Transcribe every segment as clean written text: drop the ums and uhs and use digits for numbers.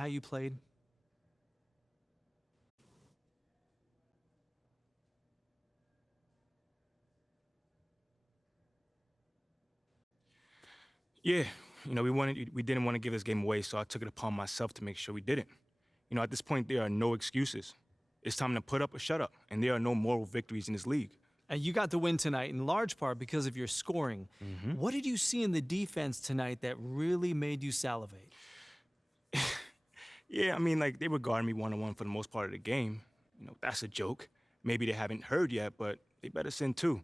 how you played? Yeah, we didn't want to give this game away, so I took it upon myself to make sure we didn't. At this point, there are no excuses. It's time to put up or shut up, and there are no moral victories in this league. And you got the win tonight in large part because of your scoring. Hmm. What did you see in the defense tonight that really made you salivate? Yeah, I mean, like, they were guarding me one-on-one for the most part of the game. That's a joke. Maybe they haven't heard yet, but they better send two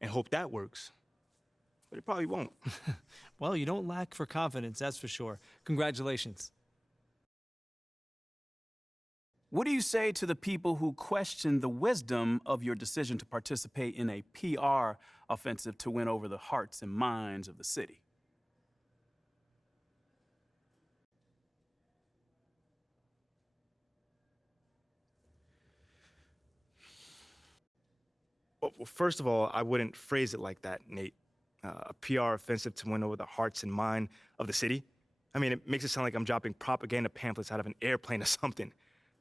and hope that works. But it probably won't. Well, you don't lack for confidence, that's for sure. Congratulations. What do you say to the people who question the wisdom of your decision to participate in a PR offensive to win over the hearts and minds of the city? Well, first of all, I wouldn't phrase it like that, Nate. A PR offensive to win over the hearts and mind of the city? I mean, it makes it sound like I'm dropping propaganda pamphlets out of an airplane or something.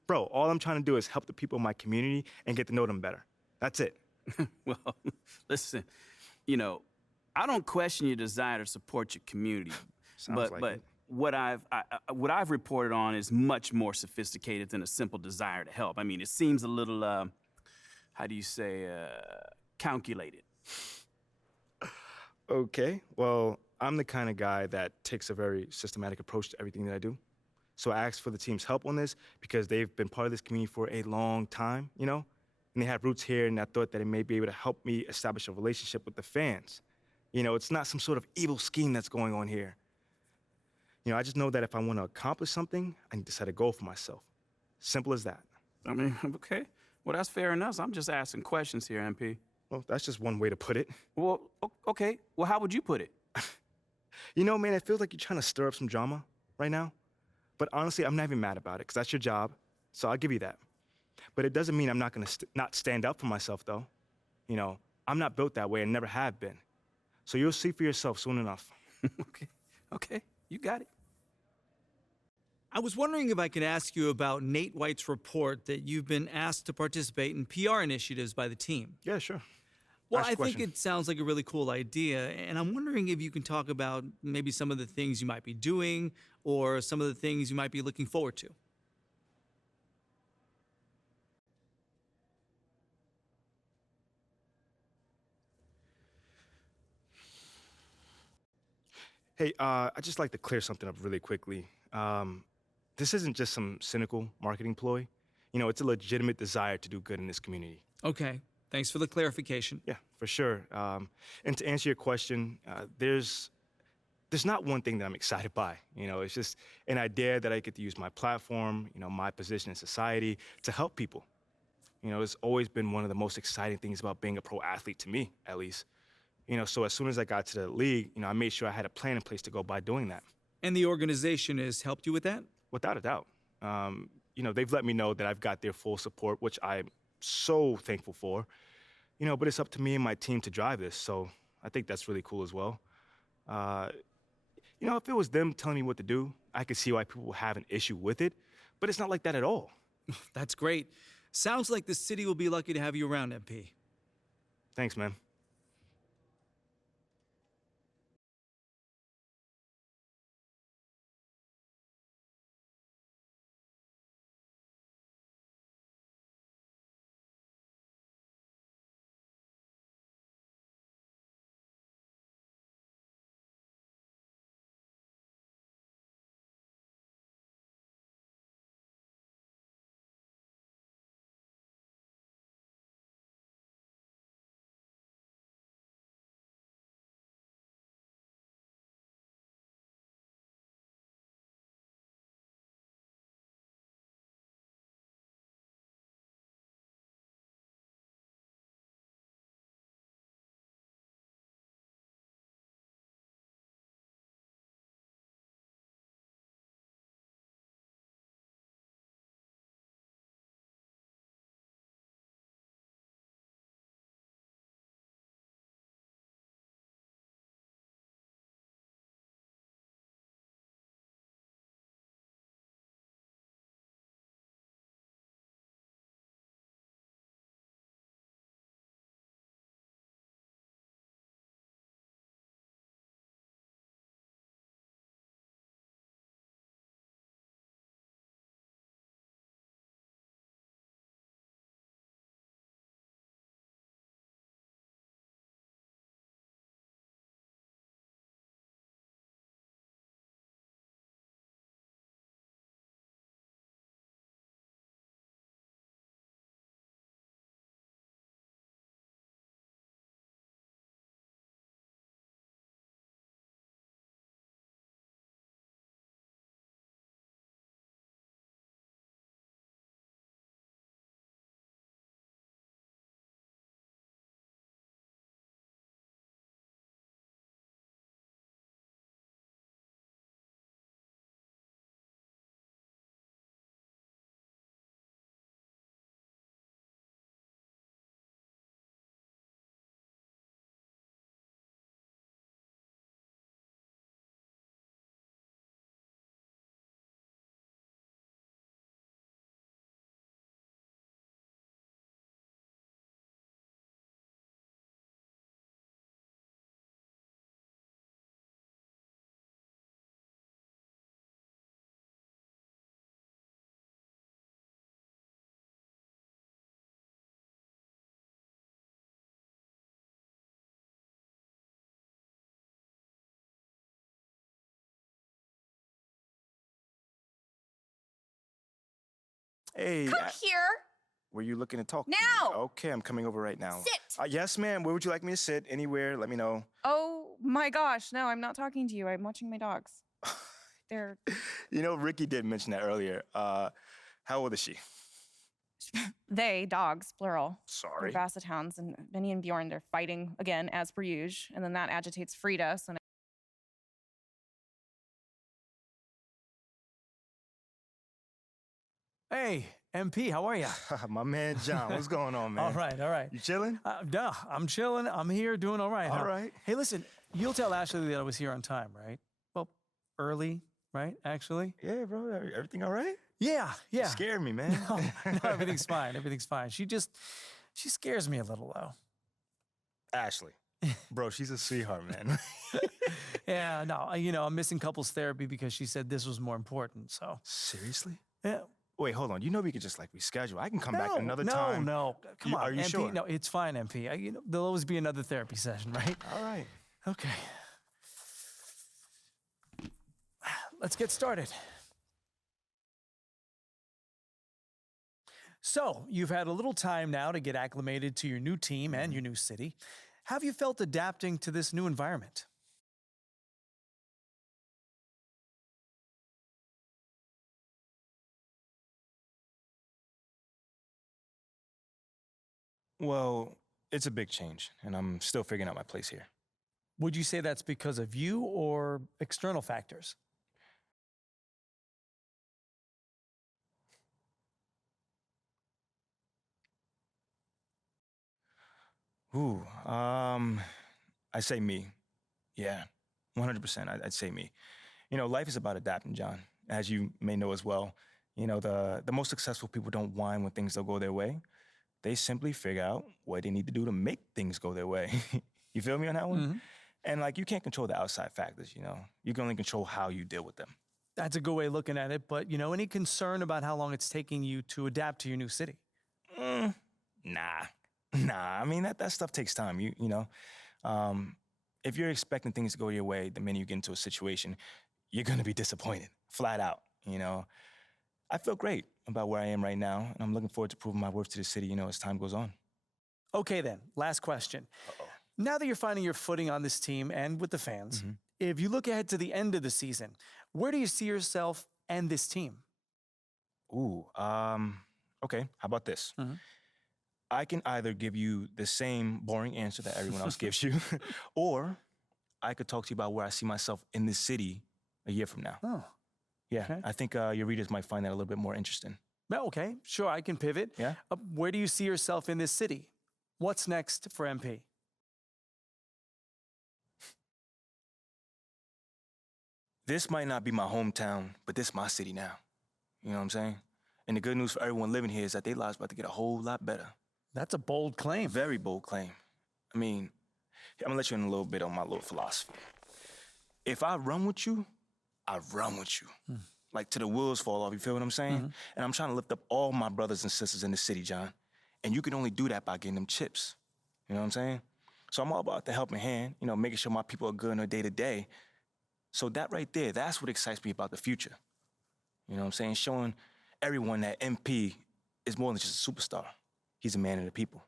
Bro, all I'm trying to do is help the people in my community and get to know them better. That's it. Well, listen, you know, I don't question your desire to support your community, Sounds like but it. what I've reported on is much more sophisticated than a simple desire to help. I mean, it seems a little, how do you say, calculated. Okay, well, I'm the kind of guy that takes a very systematic approach to everything that I do. So I asked for the team's help on this because they've been part of this community for a long time, and they have roots here, and I thought that it may be able to help me establish a relationship with the fans. It's not some sort of evil scheme that's going on here. I just know that if I want to accomplish something, I need to set a goal for myself. Simple as that. I mean, okay. Well, that's fair enough. I'm just asking questions here, MP. Well, that's just one way to put it. Well, okay. Well, how would you put it? Man, it feels like you're trying to stir up some drama right now. But honestly, I'm not even mad about it, because that's your job, so I'll give you that. But it doesn't mean I'm not gonna not stand up for myself, though. I'm not built that way and never have been. So you'll see for yourself soon enough. Okay. Okay. You got it. I was wondering if I could ask you about Nate White's report that you've been asked to participate in PR initiatives by the team. Yeah, sure. Well, Ask I a think question. it sounds like a really cool idea, and I'm wondering if you can talk about maybe some of the things you might be doing or some of the things you might be looking forward to. Hey, I'd just like to clear something up really quickly. This isn't just some cynical marketing ploy. It's a legitimate desire to do good in this community. Okay, thanks for the clarification. Yeah, for sure. And to answer your question, there's not one thing that I'm excited by. It's just an idea that I get to use my platform, my position in society to help people. It's always been one of the most exciting things about being a pro athlete to me, at least. So as soon as I got to the league, I made sure I had a plan in place to go by doing that, And the organization has helped you with that? without a doubt. They've let me know that I've got their full support, which I'm so thankful for. But it's up to me and my team to drive this, so I think that's really cool as well. Uh, if it was them telling me what to do, I could see why people would have an issue with it, but it's not like that at all. That's great. Sounds like the city will be lucky to have you around, MP. Thanks, man. Hey, Come here. were you looking to talk? to me? Now! Okay, I'm coming over right now. Sit. Yes, ma'am. Where would you like me to sit? Anywhere. Let me know. Oh my gosh, no, I'm not talking to you. I'm watching my dogs. They're You know, Ricky did mention that earlier. How old is she? dogs, plural. Sorry. They're basset hounds, and Benny and Bjorn, they're fighting again, as per usual, and then that agitates Frida, so Hey, MP, how are you? My man John. What's going on, man? All right, all right. You chilling? Duh, I'm chilling. I'm here doing all right. All huh? right. Hey, listen, you'll tell Ashley that I was here on time, right? Well, early, right, actually? Yeah, bro. Everything all right? Yeah, yeah. You scared me, man. No, no, everything's fine. Everything's fine. She scares me a little, though. Ashley. Bro, she's a sweetheart, man. Yeah, no, I'm missing couples therapy because she said this was more important, so. Seriously? Yeah. Wait, hold on. You know we could just like reschedule. I can come back another no, time. No, come on, Are you MP. sure? No, it's fine, MP. There'll always be another therapy session, right? All right. Okay. Let's get started. So, you've had a little time now to get acclimated to your new team and your new city. How have you felt adapting to this new environment? Well, it's a big change, and I'm still figuring out my place here. Would you say that's because of you or external factors? Ooh, I say me. Yeah, 100%. I'd say me. You know, life is about adapting, John. As you may know as well, you know, the most successful people don't whine when things don't go their way. They simply figure out what they need to do to make things go their way. You feel me on that one? Mhm. And like, you can't control the outside factors, you know? You can only control how you deal with them. That's a good way of looking at it, but any concern about how long it's taking you to adapt to your new city? Nah. I mean, that stuff takes time, you know? If you're expecting things to go your way, the minute you get into a situation, you're gonna be disappointed, flat out, you know? I feel great about where I am right now, and I'm looking forward to proving my worth to the city, you know, as time goes on. Okay, then, last question. Now that you're finding your footing on this team and with the fans, if you look ahead to the end of the season, where do you see yourself and this team? Ooh, okay, how about this? Mhm. I can either give you the same boring answer that everyone else gives you, or I could talk to you about where I see myself in this city a year from now. Oh, Yeah, okay. I think your readers might find that a little bit more interesting. well, okay, sure, I can pivot. Yeah? Where do you see yourself in this city? What's next for MP? This might not be my hometown, but this my city now. You know what I'm saying? And the good news for everyone living here is that their lives about to get a whole lot better. That's a bold claim. Very bold claim. I mean, I'm gonna let you in a little bit on my little philosophy. If I run with you, I run with you. Like till the wheels fall off, you feel what I'm saying? And I'm trying to lift up all my brothers and sisters in the city, John. And you can only do that by getting them chips. You know what I'm saying? So I'm all about the helping hand, you know, making sure my people are good in their day to day. So that right there, that's what excites me about the future. You know what I'm saying? Showing everyone that MP is more than just a superstar. He's a man of the people.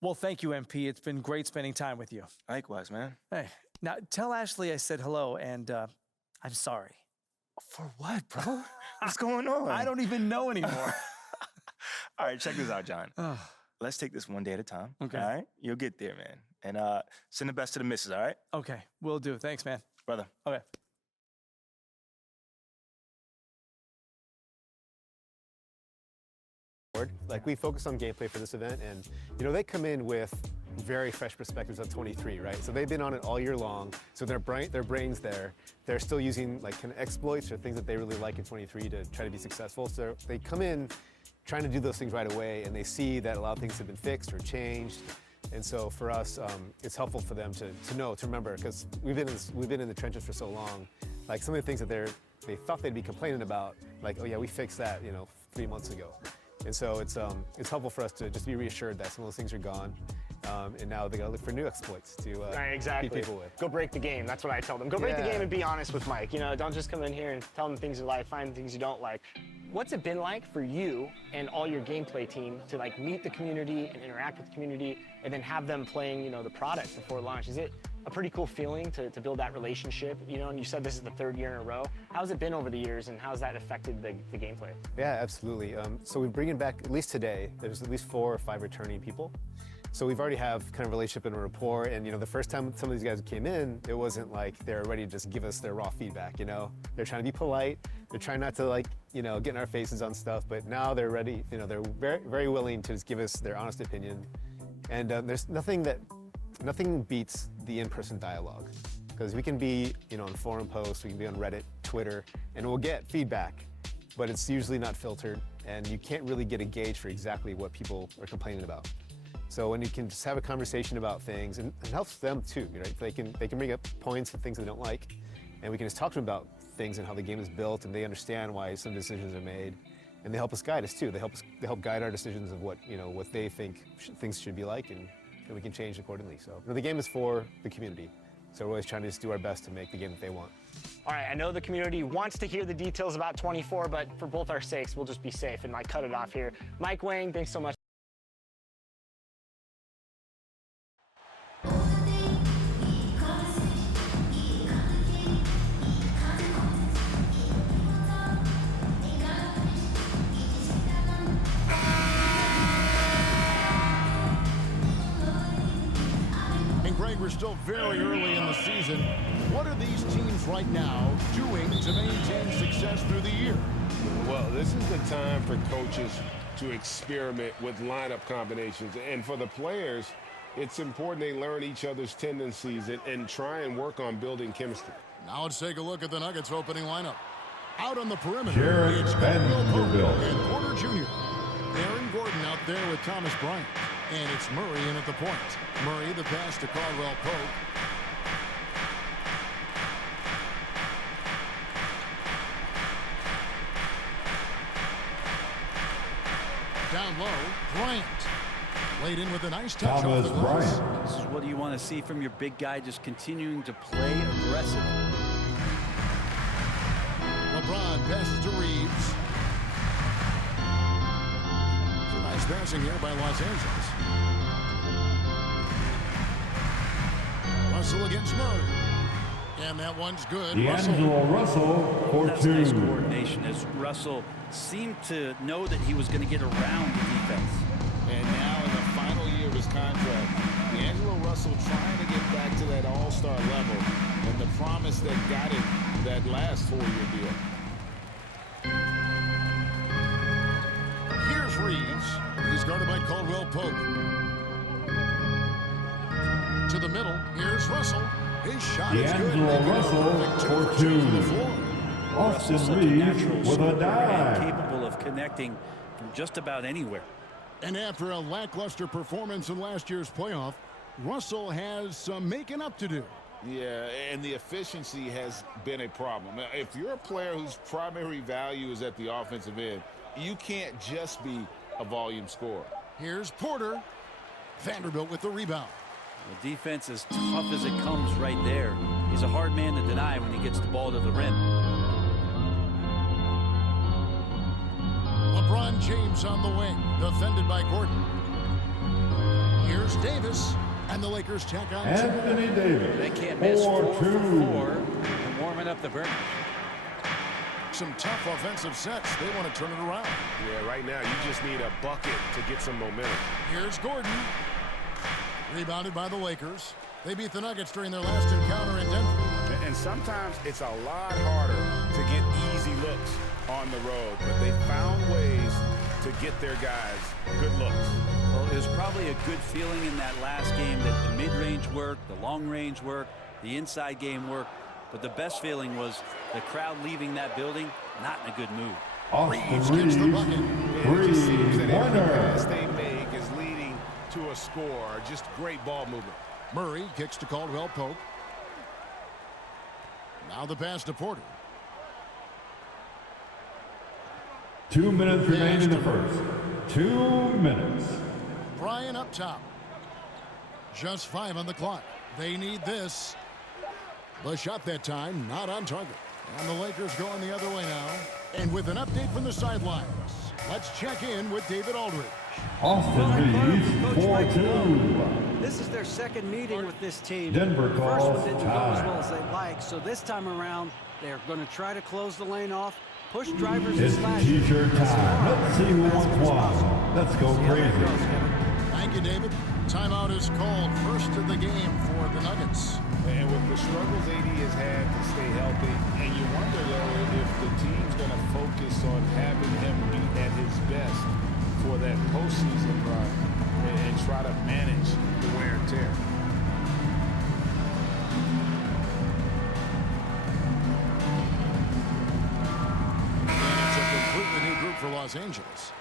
Well, thank you, MP. It's been great spending time with you. Likewise, man. Hey, now tell Ashley I said hello and I'm sorry. For what, bro? What's going on? I don't even know anymore. All right, check this out, John. Oh, Let's take this one day at a time. Okay. All right? You'll get there, man. And send the best to the missus, all right? okay, will do. Thanks, man. Brother. Okay. Like, we focus on gameplay for this event, and they come in with very fresh perspectives of 23, right? So they've been on it all year long, so their brains there, they're still using like kind of exploits or things that they really like in 23 to try to be successful. So they come in trying to do those things right away, and they see that a lot of things have been fixed or changed. And so for us, it's helpful for them to know, to remember, because we've been in the trenches for so long. Like, some of the things that they thought they'd be complaining about, like, oh yeah, we fixed that, 3 months ago. And so it's helpful for us to just be reassured that some of those things are gone, and now they gotta look for new exploits to Right, exactly. beat people with. Go break the game. That's what I tell them. Go break the Yeah. game and be honest with Mike. Don't just come in here and tell him things you like, find things you don't like. What's it been like for you and all your gameplay team to like meet the community and interact with the community and then have them playing, the product before launch? Is it a pretty cool feeling to build that relationship, and you said this is the 3rd year in a row. How's it been over the years and how's that affected the gameplay? Yeah, absolutely. So we're bringing back, at least today, there's at least 4 or 5 returning people. So we've already have kind of relationship and a rapport, and the first time some of these guys came in, it wasn't like they're ready to just give us their raw feedback, They're trying to be polite, they're trying not to get in our faces on stuff, but now they're ready, they're very, very willing to just give us their honest opinion. And there's nothing beats the in-person dialogue, because we can be, on forum posts, we can be on Reddit, Twitter, and we'll get feedback, but it's usually not filtered, and you can't really get a gauge for exactly what people are complaining about. So when you can just have a conversation about things, and it helps them too, right? They can bring up points and things they don't like, and we can just talk to them about things and how the game is built, and they understand why some decisions are made, and they help us guide us too. They help guide our decisions of what what they think things should be like, and we can change accordingly. So the game is for the community, so we're always trying to just do our best to make the game that they want. All right, I know the community wants to hear the details about 24, but for both our sakes, we'll just be safe and cut it off here. Mike Wang, thanks so much. We're still very early in the season. What are these teams right now doing to maintain success through the year? Well, this is the time for coaches to experiment with lineup combinations. And for the players, it's important they learn each other's tendencies and try and work on building chemistry. Now let's take a look at the Nuggets opening lineup. Out on the perimeter, Jarred it's Vanderbilt Vanderbilt and Porter Jr. Aaron Gordon out there with Thomas Bryant. And it's Murray in at the point. Murray, the pass to Caldwell Pope. Down low, Bryant. Laid in with a nice touch off the glass. This is what you want to see from your big guy, just continuing to play aggressive. LeBron passes to Reeves. Nice passing here by Los Angeles. Russell against Murray. And that one's good. D'Angelo Russell for That's 2. nice coordination as Russell seemed to know that he was going to get around the defense. And now in the final year of his contract, D'Angelo Russell trying to get back to that all-star level and the promise that got him that last 4-year deal. Here's Reeves. He's guarded by Caldwell Pope. To the middle. Here's Russell. His shot is good. D'Angelo Russell for 2. Austin Reeves with a dive. Capable of connecting from just about anywhere. And after a lackluster performance in last year's playoff, Russell has some making up to do. Yeah, and the efficiency has been a problem. If you're a player whose primary value is at the offensive end, you can't just be a volume scorer. Here's Porter. Vanderbilt with the rebound. The defense is tough as it comes right there. He's a hard man to deny when he gets the ball to the rim. LeBron James on the wing, defended by Gordon. Here's Davis, and the Lakers check on Anthony Davis. They can't miss 4 for 4 and warming up the burn. Some tough offensive sets. They want to turn it around. Yeah, right now you just need a bucket to get some momentum. Here's Gordon. Rebounded by the Lakers. They beat the Nuggets during their last encounter in Denver. And sometimes it's a lot harder to get easy looks on the road, but they found ways to get their guys good looks. Well, it was probably a good feeling in that last game that the mid-range worked, the long-range worked, the inside game worked, but the best feeling was the crowd leaving that building not in a good mood. Austin Reeves, It just seems that every three-pointer. pass they make is leading to a score. Just great ball movement. Murray kicks to Caldwell Pope. Now the pass to Porter. 2 minutes remain in the first. 2 minutes. Bryant up top. Just 5 on the clock. They need this. The shot that time not on target. And the Lakers going the other way now. And with an update from the sidelines, let's check in with David Aldridge. Austin leads 4-2. This is their second meeting with this team. Denver The first one calls didn't go as time. well as they like, so this time around, they're going to try to close the lane off, push drivers and It's slash. T-shirt time. Let's see who wants one. Let's go crazy. Thank you, David. Timeout is called. First of the game for the Nuggets. And with the struggles AD has had to stay healthy, and you wonder, though, if the team's going to focus on having him be at his best for that postseason run and try to manage the wear and tear. And it's a completely new group for Los Angeles.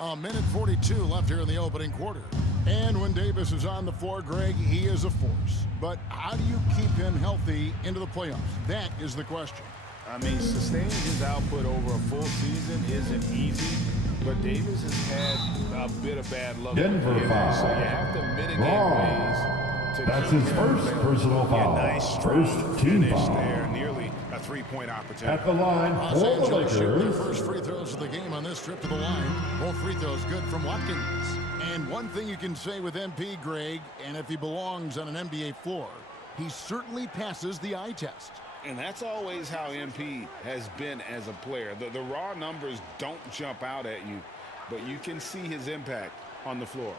A minute 42 left here in the opening quarter. And when Davis is on the floor, Greg, he is a force. But how do you keep him healthy into the playoffs? That is the question. I mean, sustaining his output over a full season isn't easy, but Davis has had a bit of bad luck. Denver with him, foul. so you have to mitigate Wrong. ways to That's keep his him first available. personal foul. Yeah, nice, strong First team finish foul. there, nearly a three-point opportunity. At the line Los for the Angeles shoot their Lakers. first free throws of the game on this trip to the line. Both free throws good from Watkins. And one thing you can say with MP, Greg, and if he belongs on an NBA floor, he certainly passes the eye test. And that's always how MP has been as a player. The raw numbers don't jump out at you, but you can see his impact on the floor.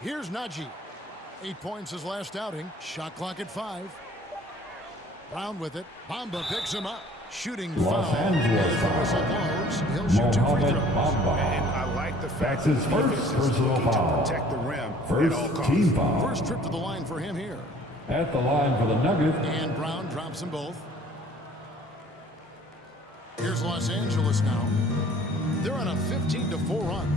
Here's Najee. 8 points his last outing. Shot clock at 5. Brown with it. Bamba picks him up. Shooting Los foul. Angeles As the whistle foul. blows, he'll shoot 2 free Mohamed throws. Bamba. And I like the fact That's his that the defense first is personal looking foul. to protect the rim at First all costs. team foul. First trip to the line for him here. At the line for the Nuggets. And Brown drops them both. Here's Los Angeles now. They're on a 15-4 run.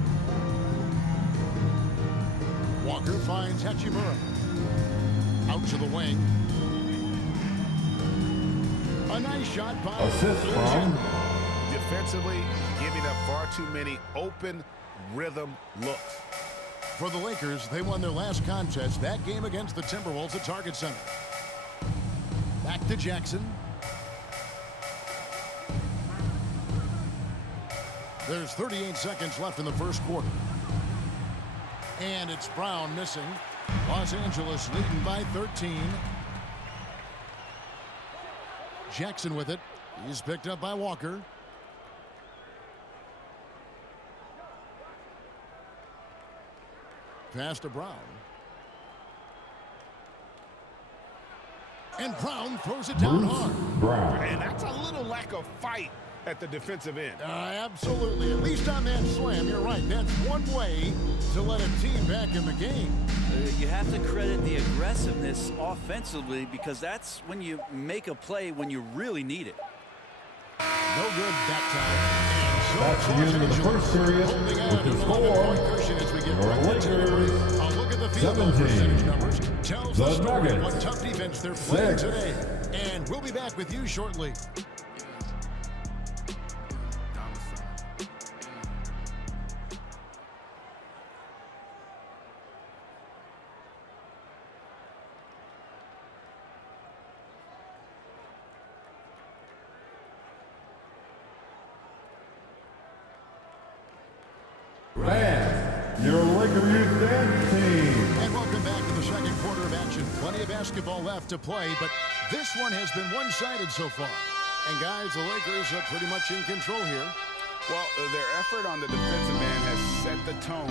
Walker finds Hachimura. Out to the wing. A nice shot by Assist from Defensively, giving up far too many open rhythm looks. For the Lakers, they won their last contest, that game against the Timberwolves at Target Center. Back to Jackson. There's 38 seconds left in the first quarter. And it's Brown missing. Los Angeles leading by 13. Jackson with it. He's picked up by Walker. Pass to Brown. And Brown throws it down hard. Brown. And that's a little lack of fight at the defensive end. Absolutely. At least on that slam, you're right. That's one way to let a team back in the game. You have to credit the aggressiveness offensively because that's when you make a play when you really need it. No good that time. And so That's the end of the first period holding on with to the an score. 11-point cushion as we get Your right to the Lakers, break. A look at the field goal 17. percentage numbers tells The the story of Nuggets, what tough defense they're playing 6. today. And we'll be back with you shortly. Fans, your Laker Youth Dance Team. And welcome back to the second quarter of action. Plenty of basketball left to play, but this one has been one-sided so far. And guys, the Lakers are pretty much in control here. Well, their effort on the defensive end has set the tone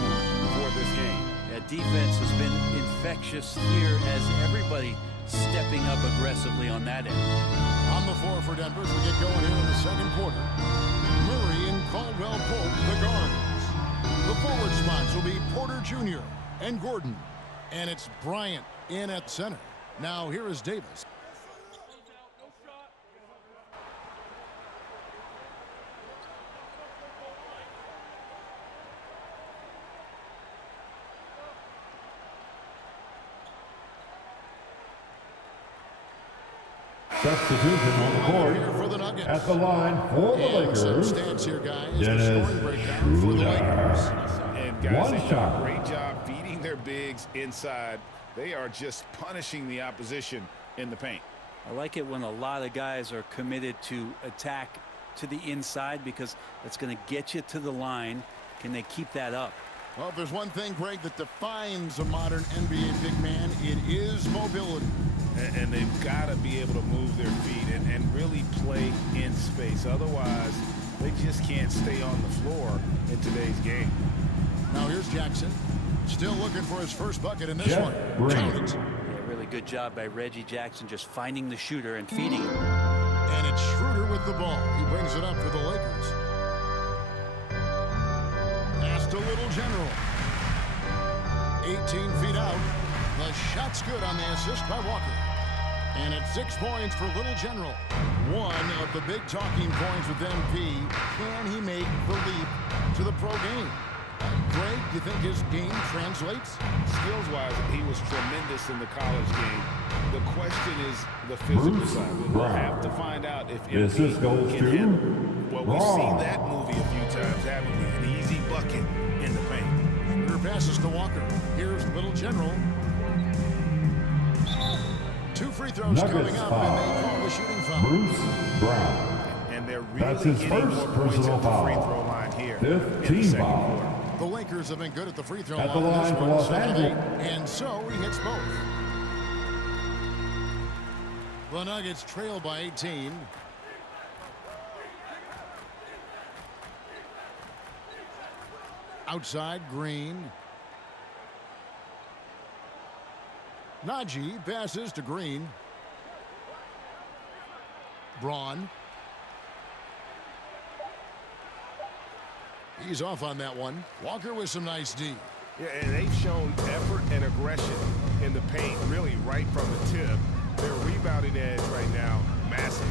for this game. Yeah, defense has been infectious here as everybody stepping up aggressively on that end. On the floor for Denver as we get going here in the second quarter. Murray and Caldwell Pope, the guards. The forward spots will be Porter Jr. and Gordon. And it's Bryant in at center. Now here is Davis. Substitution on the court. Here for the Nuggets. At the line for the And setting Lakers. stance here, guys. The Dennis scoring breakdown for the Lakers. And guys, One they do a shot. great job feeding their bigs inside. They are just punishing the opposition in the paint. I like it when a lot of guys are committed to attack to the inside because that's going to get you to the line. Can they keep that up? Well, if there's one thing, Greg, that defines a modern NBA big man, it is mobility. And they've got to be able to move their feet and really play in space. Otherwise, they just can't stay on the floor in today's game. Now here's Jackson. Still looking for his first bucket in this Jeff one. Green. Count it. Yeah, really good job by Reggie Jackson just finding the shooter and feeding him. And it's Schroeder with the ball. He brings it up for the Lakers. Pass to Little General. 18 feet out. The shot's good on the assist by Walker. And it's 6 points for Little General. One of the big talking points with MP. Can he make the leap to the pro game? Greg, you think his game translates? Skills-wise, he was tremendous in the college game. The question is the physical side. We'll have to find out if This MP goes can to hit. Well, we've seen Braun. that movie a few times, haven't we? An easy bucket in the paint. Shooter passes to Walker. Here's Little General. 2 free throws Nuggets coming up, foul. and they call the shooting foul. Bruce Brown. And they're really That's his getting first more points personal at the free foul. throw line here. Fifth in the team second foul. quarter. The Lakers have been good at the free throw At the line. line This for one, Los 7 of 8, Angeles. and so he hits both. The Nuggets trail by 18. Outside, Green. Najee passes to Green. Braun. He's off on that one. Walker with some nice D. Yeah, and they've shown effort and aggression in the paint, really right from the tip. Their rebounding edge right now, massive.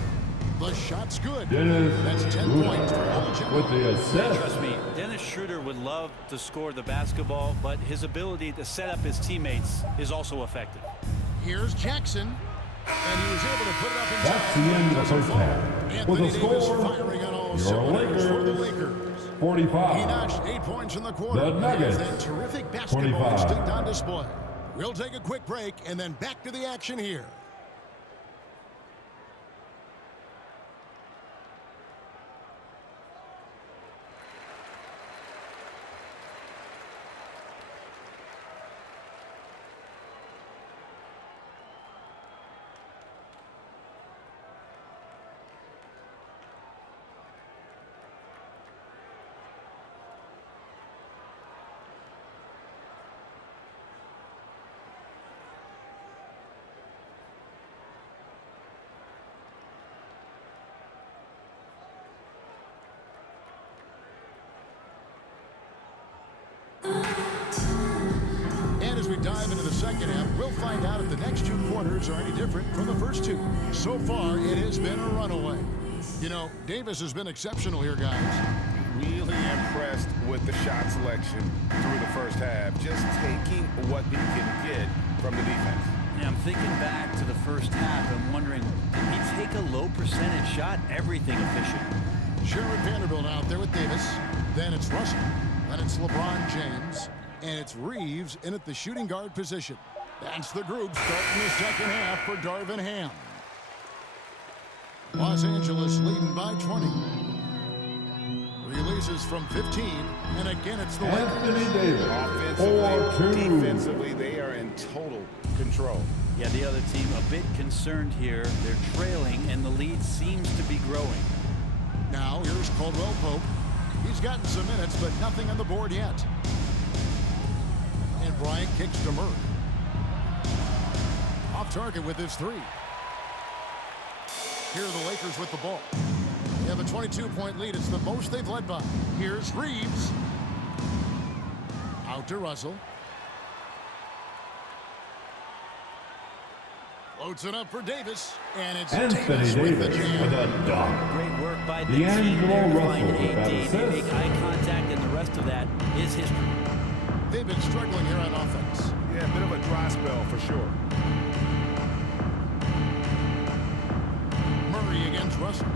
The shot's good. Dennis That's 10 points for Little General. with the assist. Trust me, Dennis Schroeder would love to score the basketball, but his ability to set up his teammates is also effective. Here's Jackson, and he was able to put it up in That's time. the end of the Doesn't first fall. half. With Anthony a Davis score, firing on all your cylinders for the Lakers, Lakers. 45. He notched 8 points in the quarter. The Nuggets, That terrific basketball 25. instinct on display. We'll take a quick break and then back to the action here. And as we dive into the second half, we'll find out if the next 2 quarters are any different from the first 2. So far, it has been a runaway. You know, Davis has been exceptional here, guys. Really impressed with the shot selection through the first half, just taking what he can get from the defense. Yeah, I'm thinking back to the first half and wondering, did he take a low percentage shot? Everything efficient. Sherrod Vanderbilt out there with Davis. Then it's Russell. Then it's LeBron James. And it's Reeves in at the shooting guard position. That's the group starting the second half for Darvin Ham. Los Angeles leading by 20. Releases from 15. And again, it's the Lakers. Anthony Davis, Offensively, 4-2. defensively, they are in total control. Yeah, the other team a bit concerned here. They're trailing, and the lead seems to be growing. Now here's Caldwell Pope. He's gotten some minutes, but nothing on the board yet. And Bryant kicks to Murray. Off target with his 3. Here are the Lakers with the ball. They have a 22-point lead. It's the most they've led by. Here's Reeves. Out to Russell. Floats it up for Davis. And it's Anthony Davis with the Davis jam. with a dunk. Great work by the team D'Angelo there to find Russell an with that 8-8. They make assist. eye contact, and the rest of that is history. They've been struggling here on offense. Yeah, a bit of a dry spell for sure. Murray against Russell.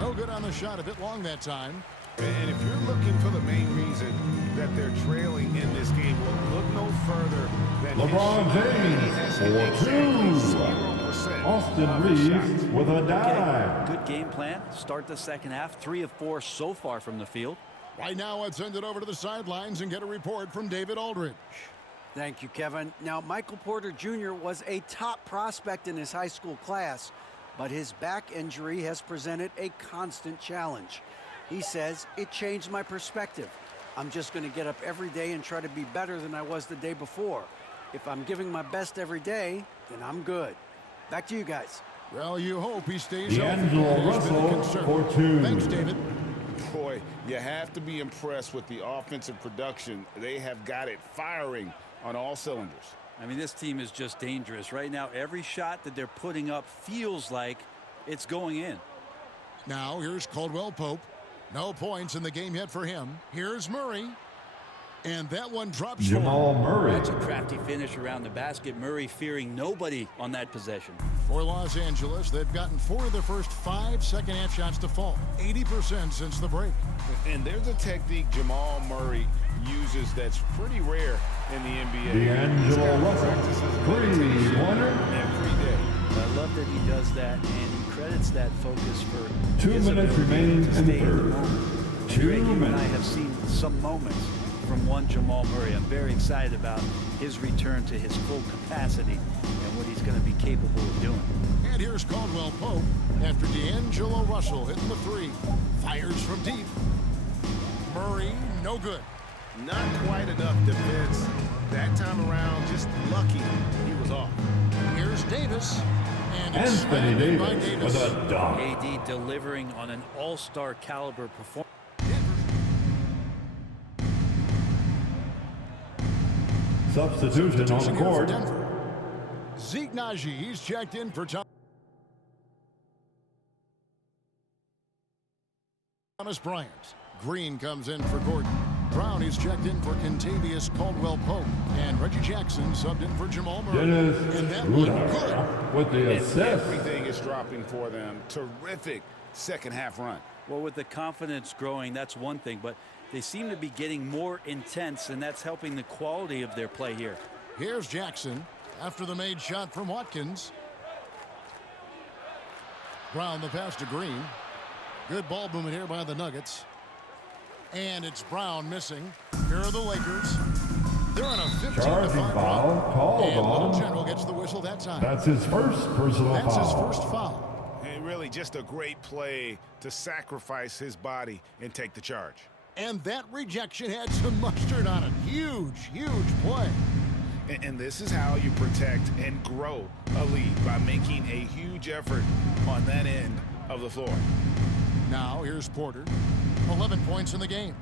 No good on the shot, a bit long that time. And if you're looking for the main reason that they're trailing in this game, well, look no further than LeBron his shooting. He has hit James, exactly 4-2. 0% Austin of his Reeves shots. with a Okay, dime. good game plan. Start the second half. 3 of 4 so far from the field. Right now, I'd send it over to the sidelines and get a report from David Aldridge. Thank you, Kevin. Now, Michael Porter Jr. was a top prospect in his high school class, but his back injury has presented a constant challenge. He says, it changed my perspective. I'm just going to get up every day and try to be better than I was the day before. If I'm giving my best every day, then I'm good. Back to you guys. Well, you hope he stays healthy. D'Angelo It has been a Russell concern. for 2. Thanks, David. Boy, you have to be impressed with the offensive production. They have got it firing on all cylinders. I mean, this team is just dangerous. Right now, every shot that they're putting up feels like it's going in. Now, here's Caldwell Pope. No points in the game yet for him. Here's Murray. And that one drops Jamal Murray. That's a crafty finish around the basket. Murray fearing nobody on that possession. For Los Angeles, they've gotten 4 of their first 5 second-half shots to fall, 80% since the break. And there's a technique Jamal Murray uses that's pretty rare in the NBA. D'Angelo Russell, three-pointer. Every day. I love that he does that, and he credits that focus for 2 his minutes ability remaining to in the stay third. moment. 2 Greg, you and I minutes. have seen some moments from one Jamal Murray. I'm very excited about his return to his full capacity and what he's going to be capable of doing. And here's Caldwell Pope after D'Angelo Russell hitting the 3. Fires from deep. Murray, no good. Not quite enough defense that time around. Just lucky he was off. Here's Davis. And it's Anthony slammed in by Davis with a dunk. AD delivering on an all-star caliber performance. Substitution on the here for court. Denver. Zeke Naji, he's checked in for Thomas Bryant. Green comes in for Gordon. Brown is checked in for Kentavious Caldwell-Pope. And Reggie Jackson subbed in for Jamal Murray. Dennis And that one good. Schroeder with the assist. Everything is dropping for them. Terrific second half run. Well, with the confidence growing, that's one thing, but they seem to be getting more intense, and that's helping the quality of their play here. Here's Jackson after the made shot from Watkins. Brown the pass to Green. Good ball movement here by the Nuggets. And it's Brown missing. Here are the Lakers. They're on a 15-5 Charging run. foul called And Little on. General gets the whistle that time. That's his first personal That's foul. his first foul. And really just a great play to sacrifice his body and take the charge. And that rejection had some mustard on it. Huge, huge play. And this is how you protect and grow a lead, by making a huge effort on that end of the floor. Now here's Porter. 11 points in the game.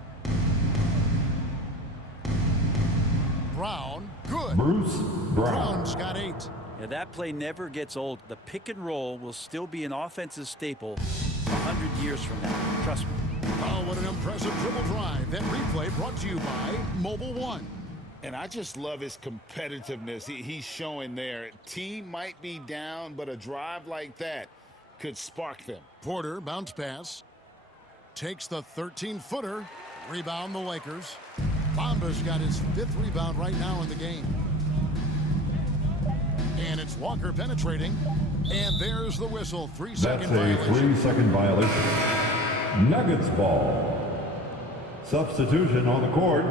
Brown, good. Bruce Brown. Brown's got 8. Yeah, that play never gets old. The pick and roll will still be an offensive staple 100 years from now. Trust me. Oh, what an impressive dribble drive. That replay brought to you by Mobile One. And I just love his competitiveness he's showing there. Team might be down, but a drive like that could spark them. Porter, bounce pass. Takes the 13-footer. Rebound the Lakers. Bamba's got his 5th rebound right now in the game. And it's Walker penetrating. And there's the whistle. 3-second That's a violation. 3-second violation. Nuggets ball. Substitution on the court.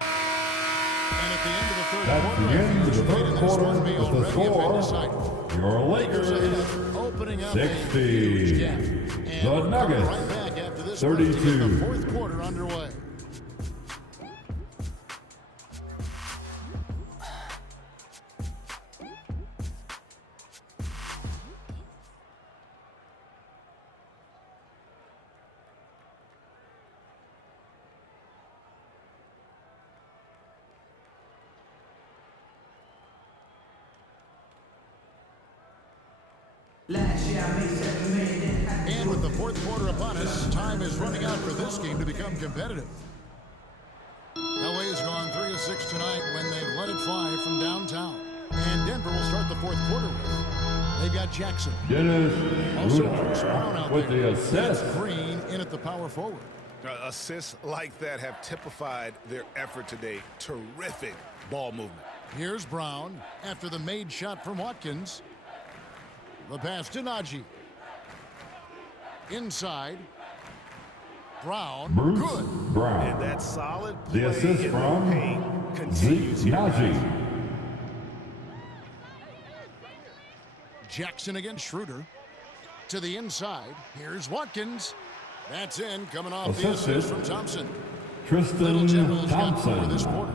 And at the end of the third That's quarter, the end of the huge lead in third this quarter one may with the already have been score. decided. Your Lakers ahead, Lakers opening up 60. a huge gap. And The we're coming Nuggets right back after this one to get 32. the fourth quarter underway. And with the fourth quarter upon us, time is running out for this game to become competitive. LA has gone 3 of 6 tonight when they've let it fly from downtown. And Denver will start the fourth quarter with. They've got Jackson. Dennis Also Bruce Brown out with there. the assist. Green in at the power forward. Assists like that have typified their effort today. Terrific ball movement. Here's Brown after the made shot from Watkins. The pass to Naji. Inside. Brown. Bruce Good. Brown. And that solid play The assist in the from paint Zeke continues here. Naji. Jackson against Schroeder. To the inside. Here's Watkins. That's in. Coming off the Assisted. assist from Thompson. Tristan General's got 4 this Thompson. quarter.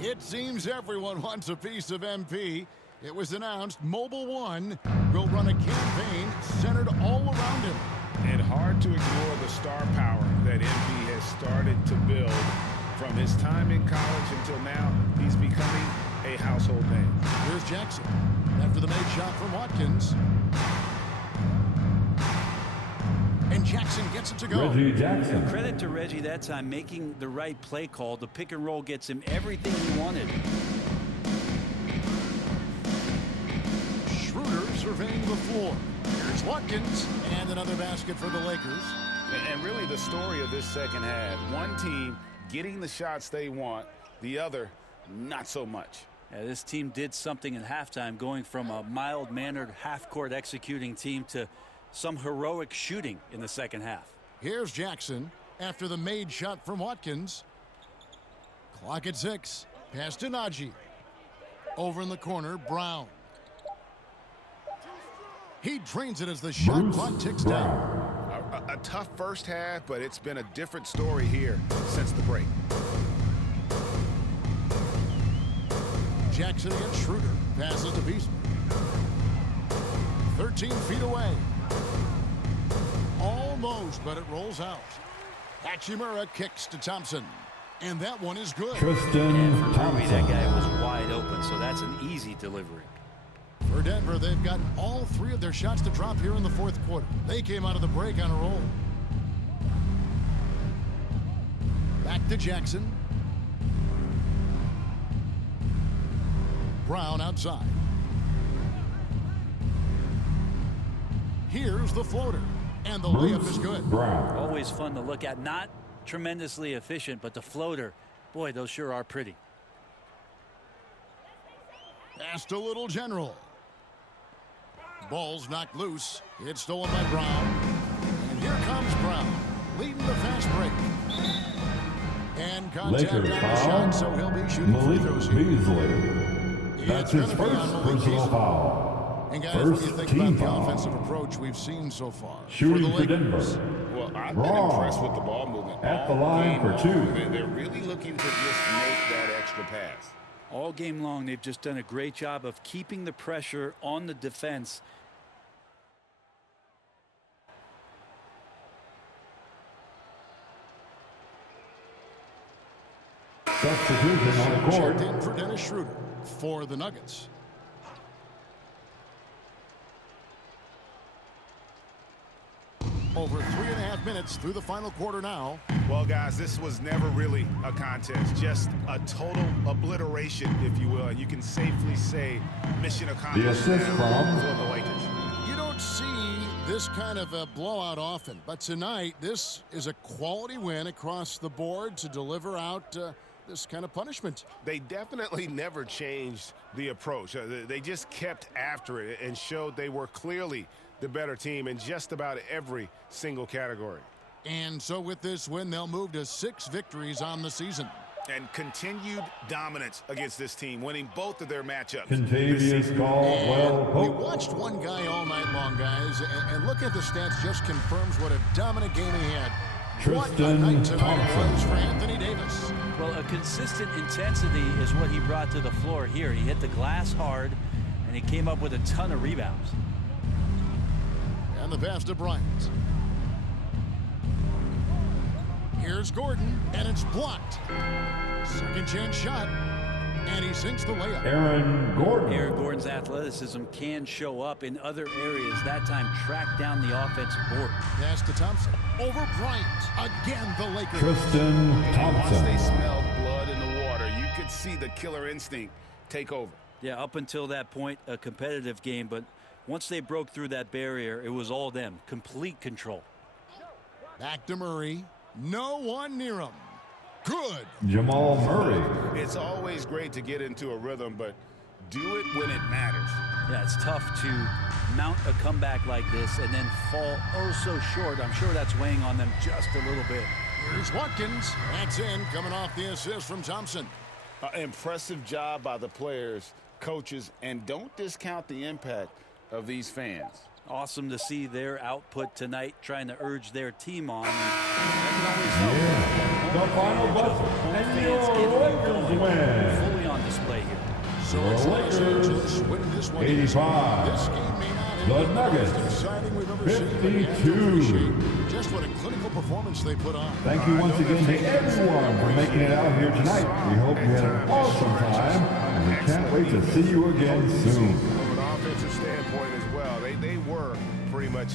It seems everyone wants a piece of MP. It was announced Mobile One will run a campaign centered all around him. And hard to ignore the star power that MP has started to build. From his time in college until now, he's becoming a household name. Here's Jackson after the made shot from Watkins. And And Jackson gets it to go. Reggie Jackson. Credit to Reggie that time, making the right play call. The pick and roll gets him everything he wanted. Schroeder surveying the floor. Here's Watkins, and another basket for the Lakers. And really the story of this second half, one team getting the shots they want, the other not so much. Yeah, this team did something in halftime, going from a mild-mannered half-court executing team to some heroic shooting in the second half. Here's Jackson after the made shot from Watkins. Clock at 6. Pass to Najee. Over in the corner, Brown. He drains it as the shot clock ticks down. A tough first half, but it's been a different story here since the break. Jackson against Schroeder. Passes to Beasley. 13 feet away. Almost, but it rolls out. Hachimura kicks to Thompson. And that one is good. Tristan And for Thompson. Rui, that guy was wide open, so that's an easy delivery. For Denver, they've gotten all 3 of their shots to drop here in the fourth quarter. They came out of the break on a roll. Back to Jackson. Brown outside. Here's the floater. And the layup is good. Brown. Always fun to look at. Not tremendously efficient, but the floater, boy, those sure are pretty. Pass to Little General. Ball's knocked loose. It's stolen by Brown. And here comes Brown, leading the fast break. And contact on Lakers the foul. shot, so he'll be shooting free Malik throws here. Beasley. That's his It's gonna be first on Malik personal Beasley. foul. And guys, what do you First think team about the foul. offensive approach we've seen so far? Shooting for for the Lakers? Denver. Well, I've been Raw. impressed with the ball movement. At the all line game for long. 2. They're really looking to just make that extra pass. All game long, they've just done a great job of keeping the pressure on the defense. Substitution on the court. Checked in for Dennis Schroeder for the Nuggets. Over 3.5 minutes through the final quarter now. Well, guys, this was never really a contest, just a total obliteration, if you will. And you can safely say mission accomplished assist now from- for the Lakers. You don't see this kind of a blowout often, but tonight this is a quality win across the board to deliver out this kind of punishment. They definitely never changed the approach. They just kept after it and showed they were clearly the better team in just about every single category. And so with this win, they'll move to 6 victories on the season. And continued dominance against this team, winning both of their matchups. Contavious Caldwell We Pope. watched one guy all night long, guys, and look at the stats just confirms what a dominant game he had. What a Tristan night tonight Thompson. was for Anthony Davis. Well, a consistent intensity is what he brought to the floor here. He hit the glass hard, and he came up with a ton of rebounds. And the pass to Bryant. Here's Gordon, and it's blocked. Second chance shot, and he sinks the layup. Aaron Gordon. Aaron Gordon's athleticism can show up in other areas. That time tracked down the offensive board. Pass to Thompson. Over Bryant. Again, the Lakers. Tristan Once they Thompson. smelled blood in the water, you could see the killer instinct take over. Yeah, up until that point, a competitive game, but once they broke through that barrier, it was all them. Complete control. Back to Murray. No one near him. Good. Jamal Murray. It's always great to get into a rhythm, but do it when it matters. Yeah, it's tough to mount a comeback like this and then fall oh so short. I'm sure that's weighing on them just a little bit. Here's Watkins. That's in, coming off the assist from Thompson. Impressive job by the players, coaches, and don't discount the impact of these fans. Awesome to see their output tonight, trying to urge their team on. The final buzzer. And your Lakers win. Fully on display here. So The it's Los Lakers, Angeles winning this one. 85. This game may not have The been the Nuggets, most exciting we've ever seen, but you have to 52. appreciate just what a clinical performance they put on. Thank you once again to everyone for making it out here tonight. We hope you had an awesome time, and we can't wait to see you again soon. From an offensive standpoint as well, they were pretty much